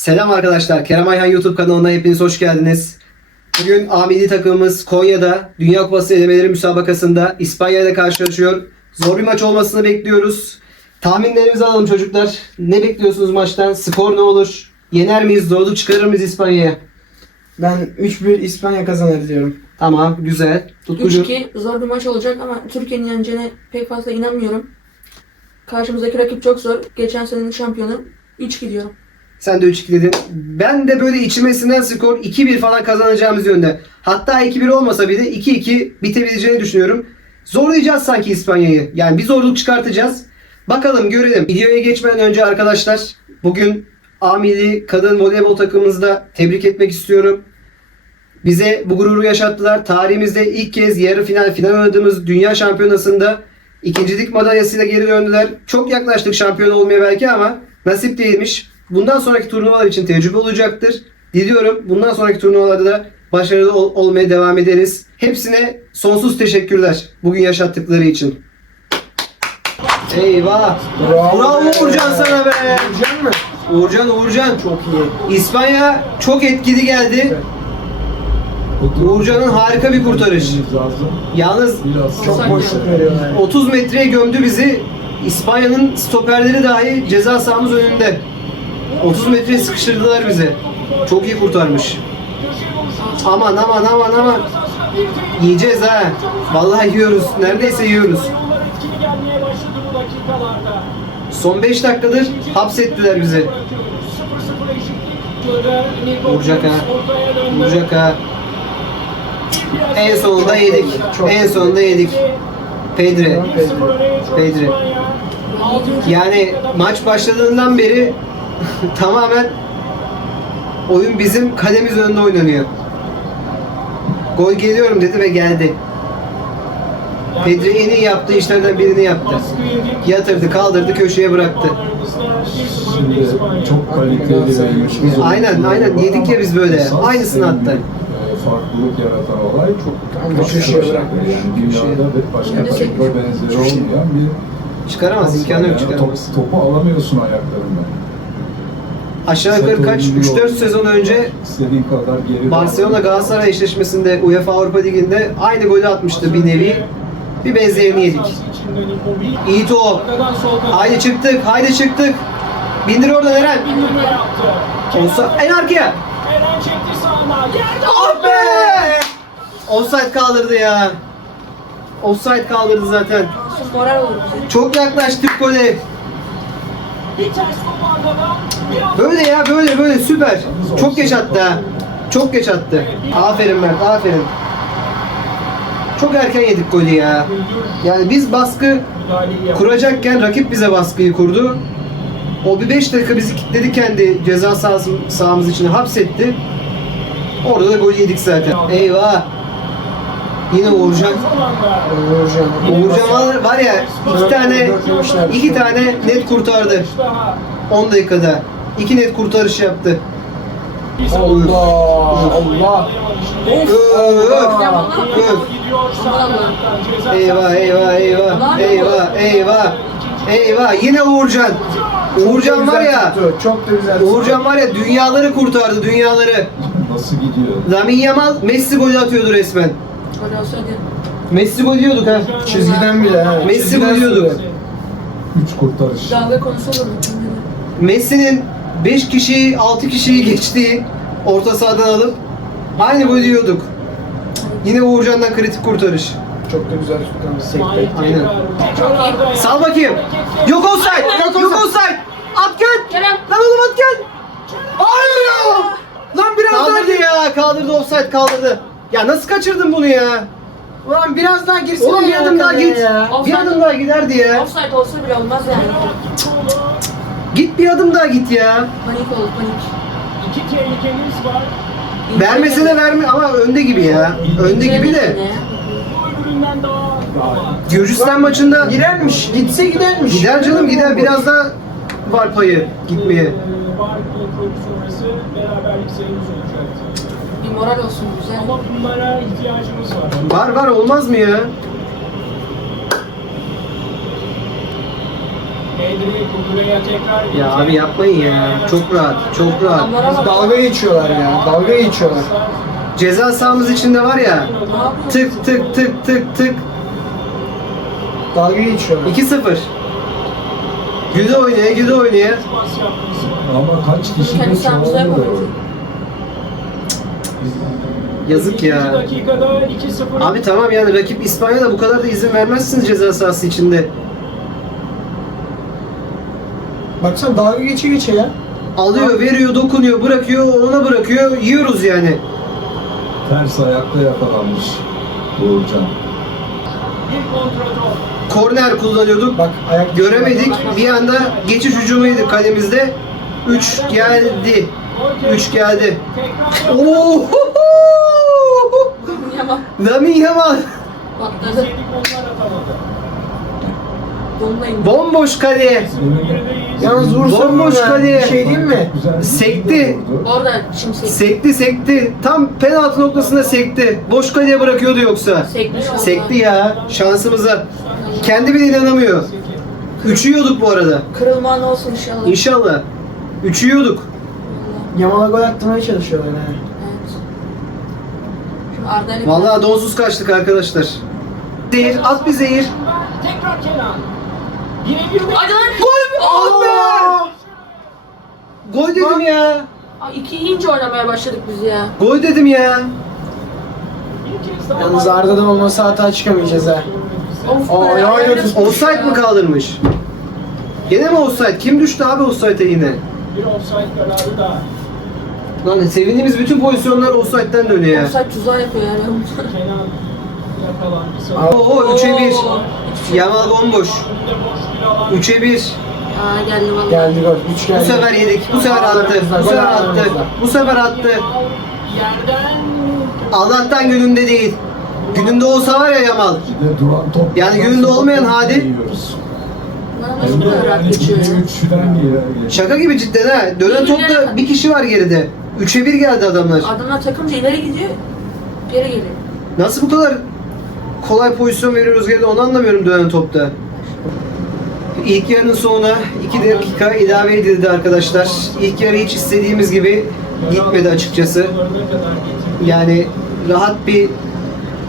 Selam arkadaşlar. Kerem Ayhan YouTube kanalına hepiniz hoş geldiniz. Bugün A milli takımımız Konya'da Dünya Kupası elemeleri müsabakasında İspanya ile karşılaşıyor. Zor bir maç olmasını bekliyoruz. Tahminlerimizi alalım çocuklar. Ne bekliyorsunuz maçtan? Skor ne olur? Yener miyiz? Zorluk çıkarır mıyız İspanya'ya? Ben 3-1 İspanya kazanır diyorum. Tamam, güzel. Tutkucu. 3-2 zor bir maç olacak ama Türkiye'nin yeneceğine pek fazla inanmıyorum. Karşımızdaki rakip çok zor. Geçen senenin şampiyonu 3 gidiyorum. Sen de 3-2 dedin. Ben de böyle içimesinden skor 2-1 falan kazanacağımız yönde. Hatta 2-1 olmasa bile 2-2 bitebileceğini düşünüyorum. Zorlayacağız sanki İspanya'yı. Yani bir zorluk çıkartacağız. Bakalım görelim. Videoya geçmeden önce arkadaşlar bugün A milli kadın voleybol takımımızda tebrik etmek istiyorum. Bize bu gururu yaşattılar. Tarihimizde ilk kez yarı final final oynadığımız dünya şampiyonasında ikincilik madalyasıyla geri döndüler. Çok yaklaştık şampiyon olmaya belki ama nasip değilmiş. Bundan sonraki turnuvalar için tecrübe olacaktır. Diliyorum bundan sonraki turnuvalarda da başarılı ol- olmaya devam ederiz. Hepsine sonsuz teşekkürler bugün yaşattıkları için. Eyvah. Bravo Bravo be. Uğurcan sana be. Uğurcan mı? Uğurcan Uğurcan. Çok iyi. İspanya çok etkili geldi. Uğurcan'ın harika bir kurtarış. Yalnız Çok boşluk yani. 30 metreye gömdü bizi. İspanya'nın stoperleri dahi ceza sahamız önünde. 30 metreye sıkıştırdılar bizi. Çok iyi kurtarmış. Aman aman aman aman. Yiyeceğiz ha. Vallahi yiyoruz. Neredeyse yiyoruz. Son 5 dakikadır hapsettiler bizi. Vuracak ha. Vuracak ha. En sonunda yedik. En sonunda yedik. Pedri. Pedri. Yani maç başladığından beri tamamen oyun bizim kalemiz önünde oynanıyor. Gol geliyorum dedi ve geldi. Pedri en iyi yaptığı işlerden birini yaptı. Yatırdı, kaldırdı, köşeye bıraktı. Şimdi çok kaliteli güçlü Aynen, aynen. Yedik ya biz böyle. Aynısını en attı. büyük, e, Farklılık yaratan olay çok köşeye başka. bırakmış. Yani dünyada başka Köşeye. takımda benzeri olmayan bir Çıkaramaz, imkanı yok çıkaramaz. Top- topu alamıyorsun ayaklarından. Aşağı yukarı kaç? 3-4 sezon önce İstediğin kadar geri Barcelona Galatasaray eşleşmesinde UEFA Avrupa Ligi'nde aynı golü atmıştı bir nevi. Bir benzerini yedik. İyi top. Haydi çıktık, haydi çıktık. Bindir oradan Eren. Olsa en arkaya. Ah be! Offside kaldırdı ya. Offside kaldırdı zaten. Çok yaklaştık gole. Böyle ya böyle böyle süper. Çok geç attı ha. Çok geç attı. Aferin Mert aferin. Çok erken yedik golü ya. Yani biz baskı kuracakken rakip bize baskıyı kurdu. O bir 5 dakika bizi kilitledi kendi ceza sahası, sahamız içine hapsetti. Orada da gol yedik zaten. Eyvah. Yine Uğurcan. Uğurcan. Uğurcan var, var ya iki tane iki tane net kurtardı 10 dakikada. İki net kurtarış yaptı. Allah Allah. Öf, öf. Eyvah eyvah eyvah eyvah eyvah eyvah yine Uğurcan. Uğurcan var ya Çok da güzel. Uğurcan var ya dünyaları kurtardı dünyaları. Nasıl gidiyor? Lamine Yamal Messi golü atıyordu resmen. Gol. Messi gol diyorduk ha. Çizgiden bile ha. Messi vuruyordu. sonra. Üç kurtarış. Dalga konusu olur. Messi'nin 5 kişiyi 6 kişiyi geçtiği orta sahadan alıp aynı golü diyorduk. Yine Uğurcan'dan kritik kurtarış. Çok da güzel tuttu. Aynen. Sal bakayım. Yok offside. Yok, yok offside. At gel. Kerem. Lan oğlum at gel. Hayır ya. Lan biraz daha ya. Kaldırdı offside kaldırdı. Ya nasıl kaçırdın bunu ya? Lan biraz daha girsene Oğlum bir ya adım daha git. ya. Bir adım daha giderdi ya. Offside olsa bile olmaz yani. Git bir adım daha git ya. Panik olur panik. İki tehlikemiz var. Vermese de verme ama önde gibi ya. Önde gibi de. Bu öbüründen daha Gürcistan maçında Gidermiş. Gitse gidermiş. gider canım gider biraz daha var payı gitmeye. e, var kontrolü sonrası beraberlik sayımız olacaktı. Bir moral olsun güzel. Ama bunlara ihtiyacımız var. Var var olmaz mı ya? Ya abi yapmayın ya. Çok rahat. Çok rahat. Bak. Dalga geçiyorlar ya. Dalga geçiyorlar. Ceza sahamız içinde var ya. Tık tık tık tık tık. Dalga geçiyorlar. 2-0. Güde oynaya güde oynaya. Ama kaç kişi de çoğalıyor. Yazık ya. dakikada 2-0. Abi tamam yani rakip İspanya da bu kadar da izin vermezsiniz ceza sahası içinde. Baksana dalga geçe geçe ya. Alıyor, veriyor, dokunuyor, bırakıyor, ona bırakıyor. Yiyoruz yani. Ters ayakta yakalanmış Uğurcan. Korner kullanıyorduk. Bak ayak Göremedik. Bir anda geçiş hücumuydu kalemizde. 3 geldi. 3 geldi. Oo! Yaman. Lamin Yamal. Patladı. Bomboş kale. Yalnız vursa Bomboş vurma. kaleye. Bir şey diyeyim mi? Sekti. oldu. Orada şimdi sek Sekti sekti. Tam penaltı noktasında sekti. Boş kaleye bırakıyordu yoksa. sekmiş oldu. Sekti ya şansımıza. Kendi bile inanamıyor. Üçü yiyorduk bu arada. Kırılma ne olsun inşallah. İnşallah. Üçü yiyorduk. Yamal'a gol attırmaya çalışıyorlar yani. Evet. Şimdi Arda ile Vallahi donsuz kaçtık arkadaşlar. Zehir at bir zehir. Tekrar Kenan. Birebir bir lan. Gol! Ah be! Gol dedim ya. Ay, iki ince oynamaya başladık biz ya. Gol dedim ya. bir kez daha Yalnız Arda'dan olmasa hata çıkamayacağız ha. Of Aa, tutmuş tutmuş Offside mı kaldırmış? Gene mi offside? Kim düştü abi offside'e yine? Bir offside kararı da. Lan sevindiğimiz bütün pozisyonlar offside'den dönüyor ya. Offside tuzağı yapıyor yani. Kenan yakalandı. Oo 3'e 1. Oo. Yamal bomboş. Önünde boş bir alan. 3'e 1. Aa geldi vallahi. Geldi gol. 3 geldi. Bu sefer yedik. Bu sefer attı. Bu sefer attı. Bu sefer attı. Yerden Allah'tan gününde değil. Gününde olsa var ya Yamal. Yani gününde olmayan Hadi. Yiyoruz. Lan Hem nasıl de bu kadar rahat yani geçiyor ya? 2-3'den geliyor. Şaka gibi cidden ha. Dönen topta bir kişi var geride. 3'e 1 geldi adamlar. Adamlar takımca ileri gidiyor. Geri geliyor. Nasıl bu kadar kolay pozisyon veriyoruz geride onu anlamıyorum dönen topta. İlk yarının sonuna 2 dakika ilave edildi arkadaşlar. İlk yarı hiç istediğimiz gibi gitmedi açıkçası. Yani rahat bir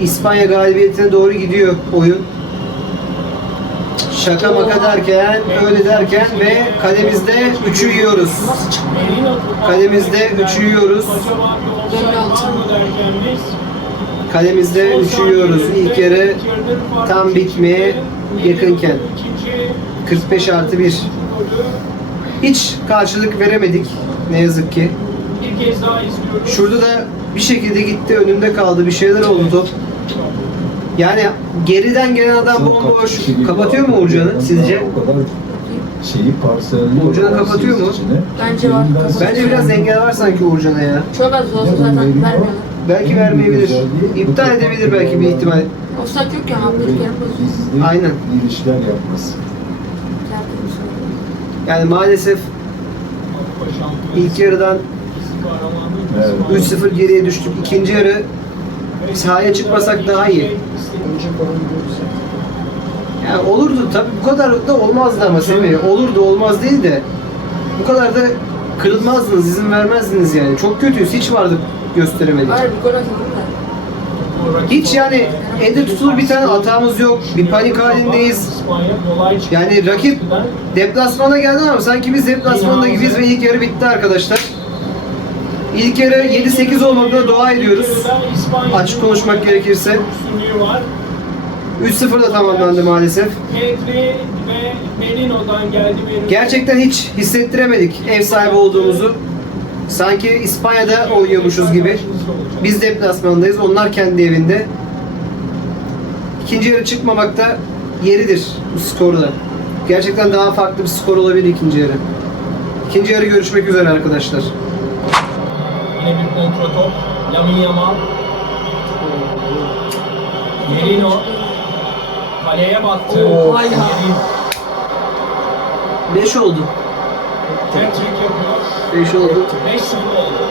İspanya galibiyetine doğru gidiyor oyun. Şaka maka derken, öyle derken ve kalemizde 3'ü yiyoruz. Aldı. üçü yiyoruz. Kalemizde 3'ü yiyoruz. İlk yarı tam bitmeye yakınken. 45 artı 1. Hiç karşılık veremedik ne yazık ki. Şurada da bir şekilde gitti önünde kaldı bir şeyler oldu top. Yani geriden gelen adam bomboş. Kapatıyor mu Uğurcan'ı sizce? O kadar şeyi parselliyor. Uğurcan'ı kapatıyor mu? Bence var. Bence biraz engel var sanki Uğurcan'a ya. Çok az olsa zaten vermiyorlar. Belki vermeyebilir. İptal edebilir belki bir ihtimal. Offside yok ya. Bir kere pozisyon. Aynen. İlişkiler yapması. Yani maalesef ilk yarıdan Evet. 3-0 geriye düştük. İkinci yarı sahaya çıkmasak daha iyi. Yani olurdu tabii bu kadar da olmazdı ama Semih. Olurdu olmaz değil de bu kadar da kırılmazdınız, izin vermezdiniz yani. Çok kötüyüz. Hiç vardı gösteremedik. Atıldı da. Hiç yani elde tutulur bir tane hatamız yok. Bir panik halindeyiz. Yani rakip deplasmana geldi ama sanki biz deplasmanda gibiyiz ve ilk yarı bitti arkadaşlar. İlk yarı 7-8 olmadığına dua ediyoruz. Açık konuşmak gerekirse. Üstünlüğü var. 3-0 da tamamlandı maalesef. Gerçekten hiç hissettiremedik ev sahibi olduğumuzu. Sanki İspanya'da oynuyormuşuz gibi. Biz deplasmandayız, onlar kendi evinde. İkinci yarı çıkmamakta yeridir bu skorda. Gerçekten daha farklı bir skor olabilir ikinci yarı. İkinci yarı görüşmek üzere arkadaşlar. Yine bir kontrol top. Lamin Yamal. Merino. Kaleye battı. Oo. Ya. Merino. 5 oldu. Hat-trick yapıyor. 5 oldu. 5-0 oldu.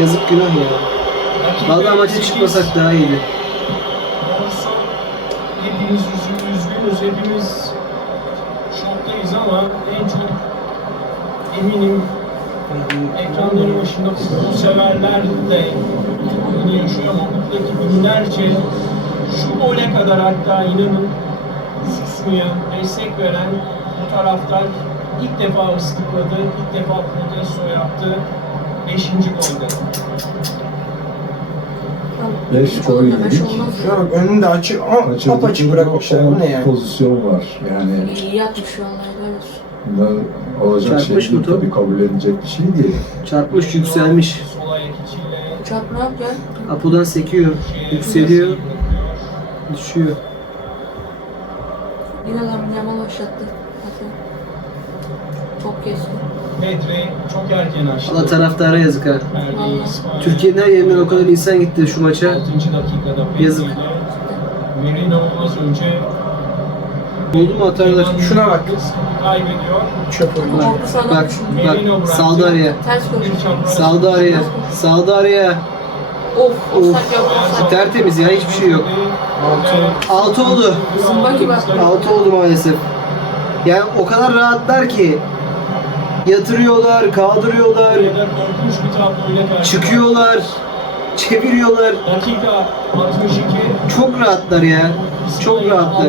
Yazık günah ya. Vallahi maça 38. çıkmasak daha iyiydi. Hepimiz üzgün- üzgünüz. Hepimiz ama en çok eminim ekranların başında futbol severler de bunu yaşıyor ama buradaki binlerce şu gole kadar hatta inanın susmayan, destek veren bu taraftar ilk defa ıslıkladı, ilk defa protesto yaptı. Beşinci golde. Beş gol yedik. an önünde açık apaçık bırakmışlar. Bu ne yani? Pozisyon var. Yani İyi yapmış olsun. Bunlar olacak şey Çarpmış mı değil. top? Tabii kabul edilecek bir şey değil. Çarpmış yükselmiş. Sol ayak içiyle Çarp ne yap ya? Apo'dan sekiyor. Yükseliyor. Düşüyor. Yine lan Yamal başlattı. Çok kesti. Pedri çok erken açtı. Allah taraftara yazık ha. Perdeyi İspanya. Türkiye'nin her yerinden o kadar insan gitti şu maça. 6. dakikada Yazık. Merino az önce Oldu mu atarlar? Şuna bak. kaybediyor. Çöp oyunlar. Bak bak saldı araya. Ters koş. Bir çapraz- Saldı araya. Saldı araya. Of, Of. Tertemiz ya hiçbir şey yok. Altı. Altı oldu. Altı oldu maalesef. Yani o kadar rahatlar ki yatırıyorlar, kaldırıyorlar, çıkıyorlar, çeviriyorlar. Dakika 62. Çok rahatlar ya. Çok rahatlar.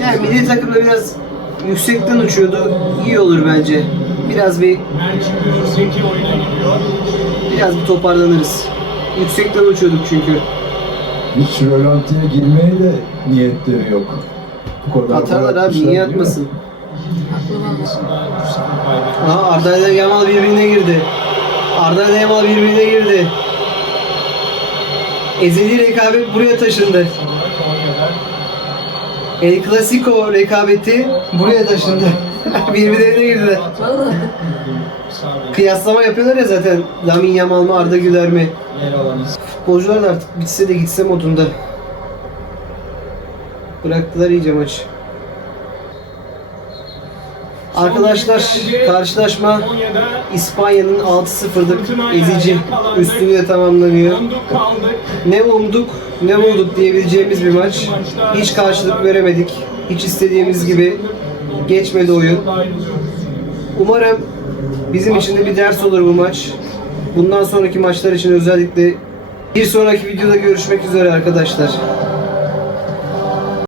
6-0 önde. Yani milli takımda biraz yüksekten uçuyordu. İyi olur bence. Biraz bir biraz bir toparlanırız. Yüksekten uçuyorduk çünkü. Hiç rölantiye girmeye de niyetleri yok. Bu kadar Atarlar abi niye atmasın? Haklı valla. Aslında 3-0 kaybetmiş. Aha Arda ile Yamal birbirine girdi. Arda ile Yamal birbirine girdi. Ezeli rekabet buraya taşındı. El Clasico rekabeti buraya taşındı. Birbirlerine girdiler. Kıyaslama yapıyorlar ya zaten. Lamin Yamal mı Arda Güler mi? Futbolcular da artık bitse de gitse modunda. Bıraktılar iyice maçı. Arkadaşlar karşılaşma İspanya'nın 6-0'lık ezici üstünlüğüyle tamamlanıyor. Ne umduk ne bulduk diyebileceğimiz bir maç. Hiç karşılık veremedik. Hiç istediğimiz gibi geçmedi oyun. Umarım bizim için de bir ders olur bu maç. Bundan sonraki maçlar için özellikle bir sonraki videoda görüşmek üzere arkadaşlar.